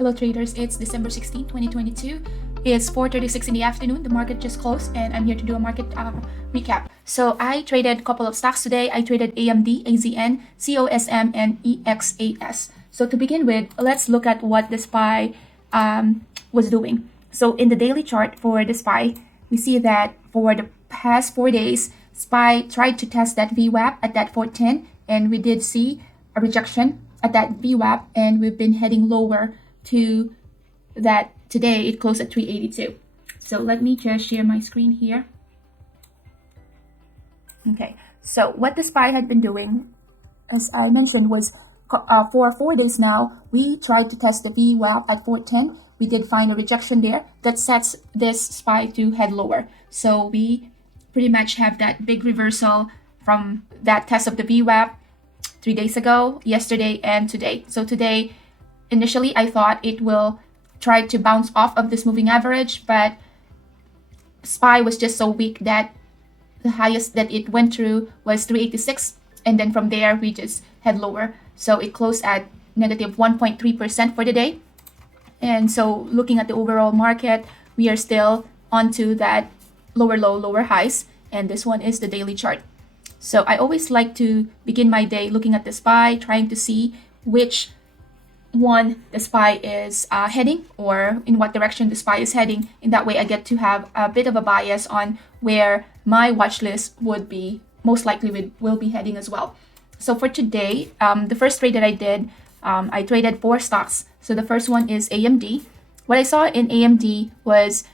Hello traders, it's December 16, 2022. It's 4:36 in the afternoon. The market just closed and I'm here to do a market recap. So I traded a couple of stocks today. I traded AMD, AZN, COSM, and EXAS. So to begin with, let's look at what the SPY was doing. So in the daily chart for the SPY, we see that for the past 4 days, SPY tried to test that VWAP at that 410, and we did see a rejection at that VWAP, and we've been heading lower to that. Today it closed at 382. So let me just share my screen here. Okay, so what the SPY had been doing, as I mentioned, was for 4 days now, we tried to test the VWAP at 410. We did find a rejection there that sets this SPY to head lower. So we pretty much have that big reversal from that test of the VWAP 3 days ago, yesterday, and today. So today, initially, I thought it will try to bounce off of this moving average, but SPY was just so weak that the highest that it went through was 386, and then from there we just head lower. So it closed at negative 1.3% for the day. And so looking at the overall market, we are still onto that lower low, lower highs, and this one is the daily chart. So I always like to begin my day looking at the SPY, trying to see which one the SPY is heading, or in what direction the SPY is heading. In that way, I get to have a bit of a bias on where my watch list would be most likely will be heading as well. So for today, the first trade that I did, I traded 4 stocks. So the first one is AMD. What I saw in AMD was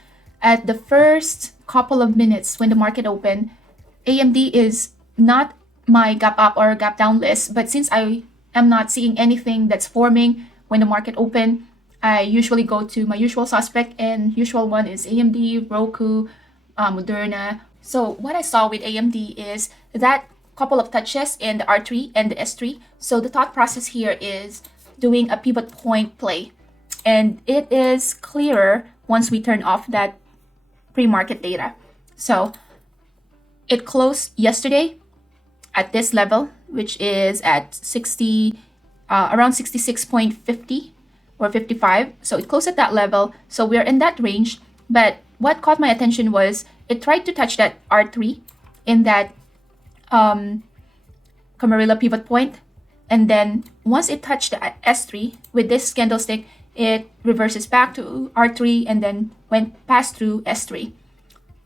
at the first couple of minutes when the market opened, AMD is not my gap up or gap down list, but since I am not seeing anything that's forming when the market open, I usually go to my usual suspect, and usual one is AMD, Roku, Moderna. So what I saw with AMD is that couple of touches in the R3 and the S3. So the thought process here is doing a pivot point play, and it is clearer once we turn off that pre-market data. So it closed yesterday at this level, which is at 60, around 66.50 or 55. So it closed at that level. So we're in that range. But what caught my attention was it tried to touch that R3 in that Camarilla pivot point. And then once it touched the S3 with this candlestick, it reverses back to R3 and then went past through S3.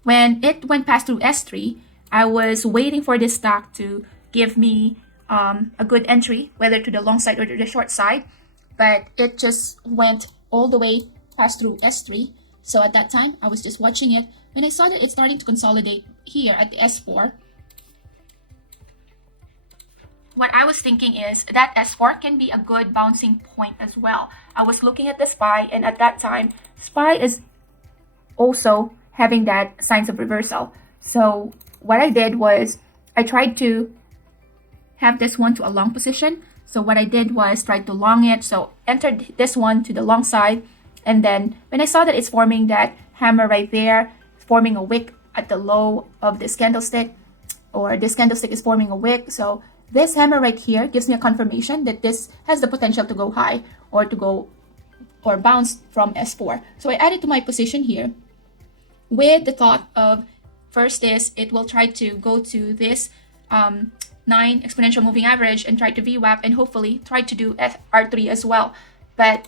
When it went past through S3, I was waiting for this stock to give me a good entry, whether to the long side or to the short side, but it just went all the way past through S3. So at that time, I was just watching it. When I saw that it's starting to consolidate here at the S4, what I was thinking is that S4 can be a good bouncing point as well. I was looking at the SPY, and at that time, SPY is also having that signs of reversal. So what I did was I tried to have this one to a long position. So what I did was try to long it. So entered this one to the long side. And then when I saw that it's forming that hammer right there, forming a wick at the low of this candlestick, or this candlestick is forming a wick. So this hammer right here gives me a confirmation that this has the potential to go high or to go or bounce from S4. So I added to my position here with the thought of, first is it will try to go to this 9 exponential moving average and try to VWAP and hopefully try to do R3 as well. But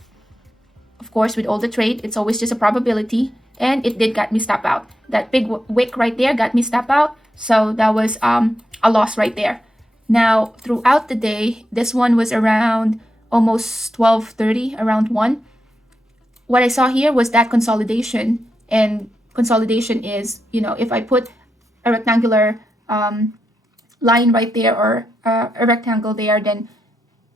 of course, with all the trade, it's always just a probability, and it did get me stop out. That big wick right there got me stop out. So that was a loss right there. Now, throughout the day, this one was around almost 12:30, around 1. What I saw here was that consolidation, and consolidation is, if I put a rectangular line right there or a rectangle there, then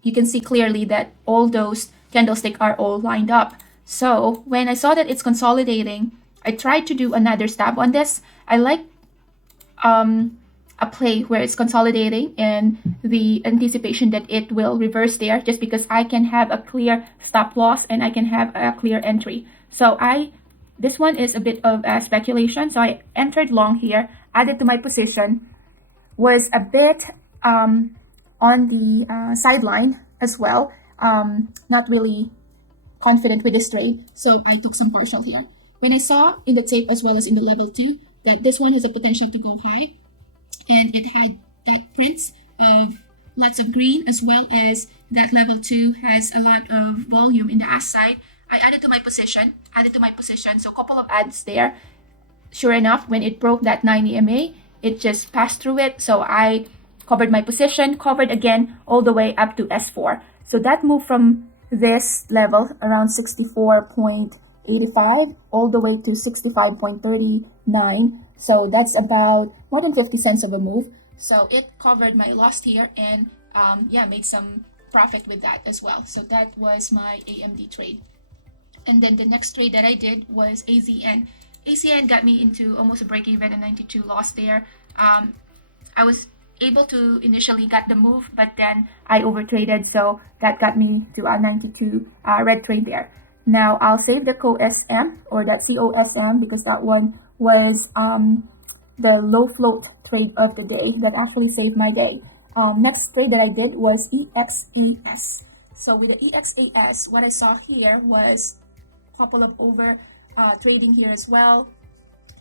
you can see clearly that all those candlesticks are all lined up. So when I saw that it's consolidating, I tried to do another stab on this. I like a play where it's consolidating and the anticipation that it will reverse there, just because I can have a clear stop loss and I can have a clear entry. So this one is a bit of a speculation. So I entered long here, added to my position, was a bit on the sideline as well, not really confident with this trade, so I took some partial here. When I saw in the tape as well as in the level 2 that this one has a potential to go high, and it had that prints of lots of green, as well as that level 2 has a lot of volume in the ask side, I added to my position, so a couple of adds there. Sure enough, when it broke that 9 EMA, it just passed through it, so I covered my position, covered again all the way up to S4. So that moved from this level around 64.85 all the way to 65.39. So that's about more than 50 cents of a move. So it covered my loss here, and made some profit with that as well. So that was my AMD trade. And then the next trade that I did was AZN. AZN got me into almost a break even, a 92 loss there. I was able to initially get the move, but then I overtraded, so that got me to a 92 red trade there. Now I'll save the COSM, or that COSM, because that one was the low float trade of the day that actually saved my day. Next trade that I did was EXAS. So with the EXAS, what I saw here was a couple of over trading here as well.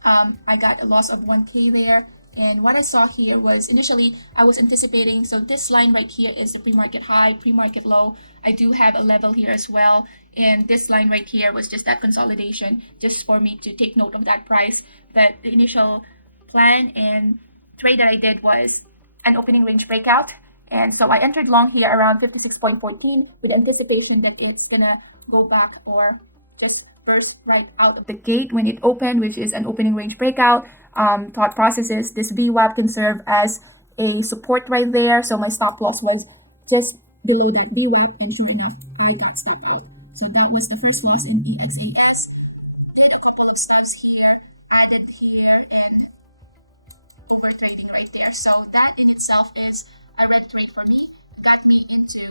I got a loss of 1K there. And what I saw here was, initially I was anticipating, so this line right here is the pre-market high, pre-market low. I do have a level here as well. And this line right here was just that consolidation, just for me to take note of that price. But the initial plan and trade that I did was an opening range breakout. And so I entered long here around 56.14 with anticipation that it's gonna go back or just burst right out of the gate when it opened, which is an opening range breakout. Thought process is this VWAP can serve as a support right there. So my stop loss was just below that VWAP, and sure enough, I got stop loss. So that was the first loss in EXAS. Did a couple of steps here, added here, and over trading right there. So that in itself is a red trade for me. Got me into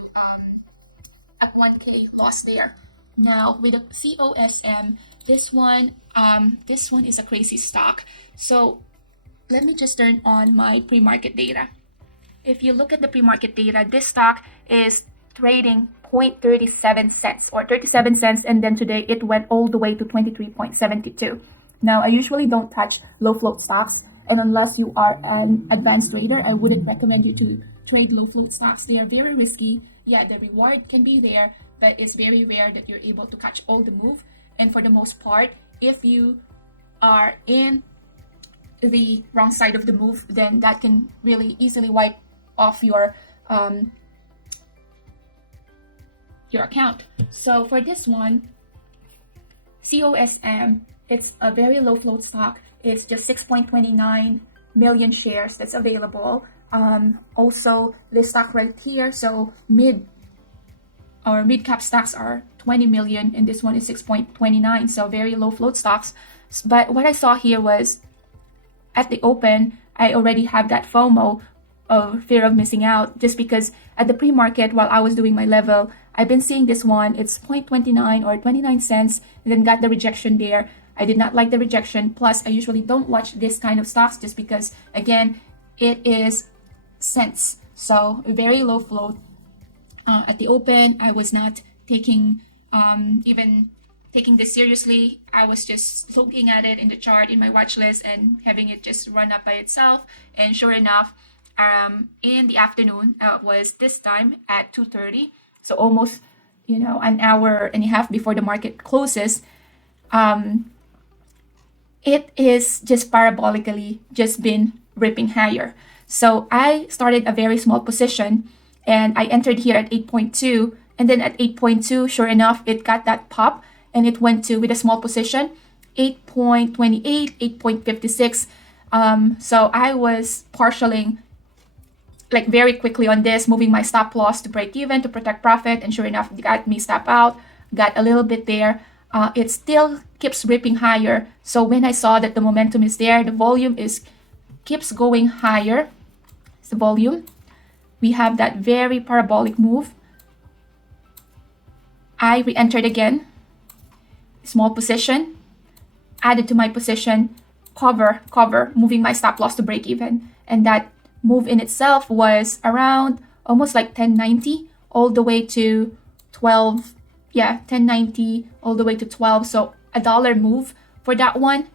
a 1K loss there. Now with the COSM, this one is a crazy stock. So let me just turn on my pre-market data. If you look at the pre-market data, this stock is trading 0.37 cents or 37 cents, and then today it went all the way to 23.72. Now I usually don't touch low float stocks, and unless you are an advanced trader, I wouldn't recommend you to trade low float stocks. They are very risky. Yeah, the reward can be there, but it's very rare that you're able to catch all the move. And for the most part, if you are in the wrong side of the move, then that can really easily wipe off your account. So for this one, COSM, it's a very low float stock. It's just 6.29 million shares that's available. Also, this stock right here, so mid cap stocks are 20 million, and this one is 6.29, so very low float stocks. But what I saw here was, at the open, I already have that FOMO of fear of missing out, just because at the pre-market, while I was doing my level, I've been seeing this one, it's 0.29 or 29 cents, and then got the rejection there. I did not like the rejection. Plus, I usually don't watch this kind of stocks just because, again, it is cents, so very low float. At the open, I was not taking this seriously. I was just looking at it in the chart in my watch list and having it just run up by itself. And sure enough, in the afternoon, was this time at 2:30, so almost an hour and a half before the market closes. It is just parabolically just been ripping higher. So I started a very small position, and I entered here at 8.2, and then at 8.2, sure enough, it got that pop, and it went to, with a small position, 8.28, 8.56. So I was partialing like very quickly on this, moving my stop loss to break even to protect profit, and sure enough, it got me stop out, got a little bit there. It still keeps ripping higher. So when I saw that the momentum is there, the volume keeps going higher. It's the volume. We have that very parabolic move. I re-entered again, small position, added to my position, cover, moving my stop loss to break even. And that move in itself was around almost like 1090 all the way to 12 yeah, 1090 all the way to 12. So $1 move for that one.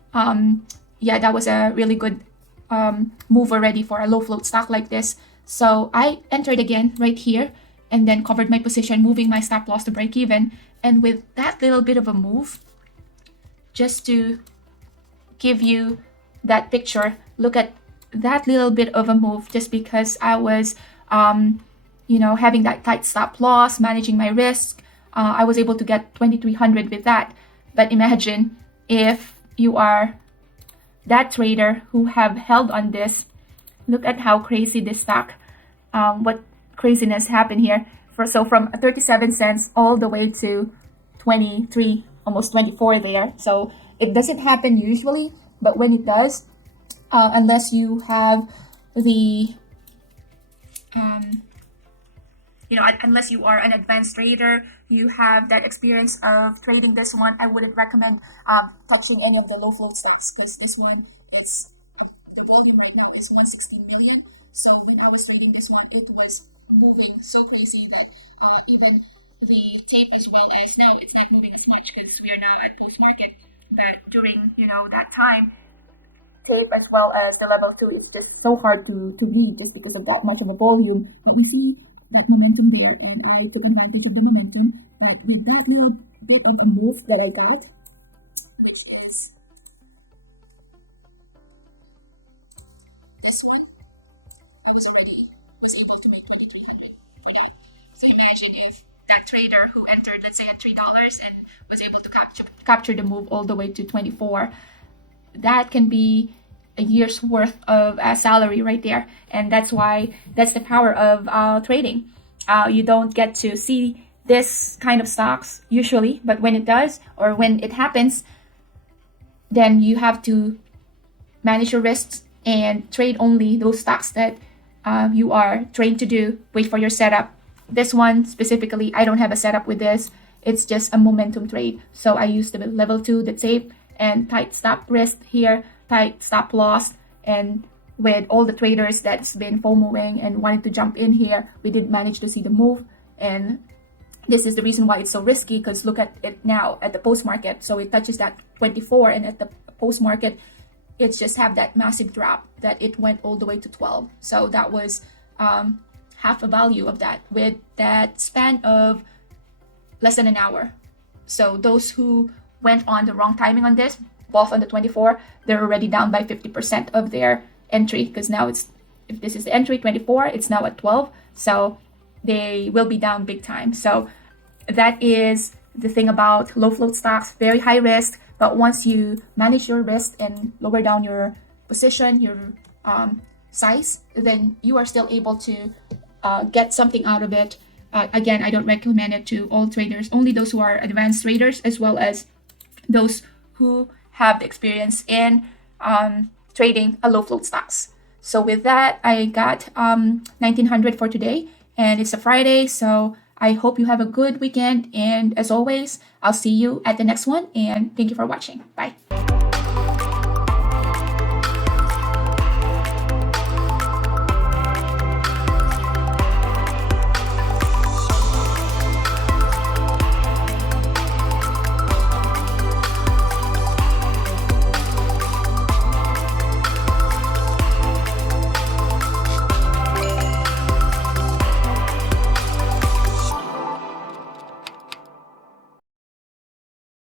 Yeah, that was a really good move already for a low float stock like this. So I entered again right here and then covered my position, moving my stop loss to break even. And with that little bit of a move, just to give you that picture, look at that little bit of a move, just because I was having that tight stop loss, managing my risk. I was able to get 2,300 with that. But imagine if you are that trader who have held on this. Look at how crazy this stock, what craziness happened here. So from 37 cents all the way to 23, almost 24 there. So it doesn't happen usually, but when it does, unless you have the unless you are an advanced trader, you have that experience of trading this one, I wouldn't recommend touching any of the low float stocks, because this one is, the volume right now is 160 million. So when I was trading this one, it was moving so crazy that even the tape, as well as now, it's not moving as much because we are now at post market. But during that time, tape as well as the level 2 is just so hard to read, just because of that much of a volume. But you see that momentum there, and I took advantage of the momentum. But with that little bit of a move that I got, this one, I was able to make 2,300 for that. So imagine if that trader who entered, let's say, at $3 and was able to capture the move all the way to 24, that can be a year's worth of salary right there. And that's the power of trading. You don't get to see this kind of stocks usually, but when it does, or when it happens, then you have to manage your risks and trade only those stocks that you are trained to do. Wait for your setup. This one specifically, I don't have a setup with this. It's just a momentum trade. So I use the level 2, the tape, and tight stop risk here, tight stop loss. And with all the traders that's been FOMOing and wanted to jump in here, we did manage to see the move. And this is the reason why it's so risky, because look at it now at the post market. So it touches that 24, and at the post market, it's just have that massive drop that it went all the way to 12. So that was half a value of that, with that span of less than an hour. So those who went on the wrong timing on this, both on the 24, they're already down by 50% of their entry, because now if this is the entry 24, it's now at 12. So they will be down big time. So that is the thing about low float stocks, very high risk. But once you manage your risk and lower down your position, your size, then you are still able to get something out of it. Again, I don't recommend it to all traders, only those who are advanced traders, as well as those who have the experience in trading a low float stocks. So with that, I got 1,900 for today, and it's a Friday. So I hope you have a good weekend. And as always, I'll see you at the next one. And thank you for watching. Bye.